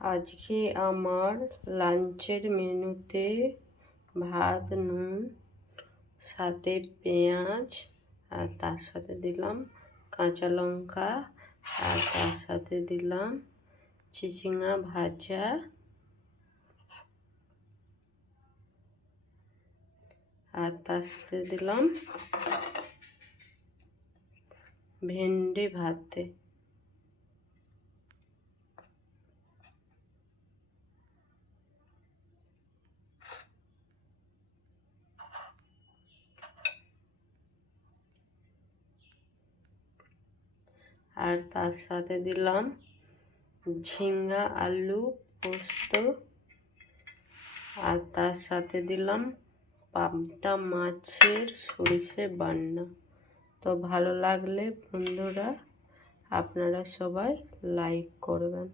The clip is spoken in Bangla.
আজকে আমার লাঞ্চের মেনুতে ভাত, নুন, সাথে পেঁয়াজ, আর তার সাথে দিলাম কাঁচা লঙ্কা, আর তার সাথে দিলাম চিচিঙা ভাজা, আর তার সাথে দিলাম ভেন্ডি ভাতে। আর তার সাথে দিলাম ঝিঙ্গা আলু পোস্ত, আর তার সাথে দিলাম পাবদা মাছের সরিষে বান্না। তো ভালো লাগলে বন্ধুরা আপনারা সবাই লাইক করবেন।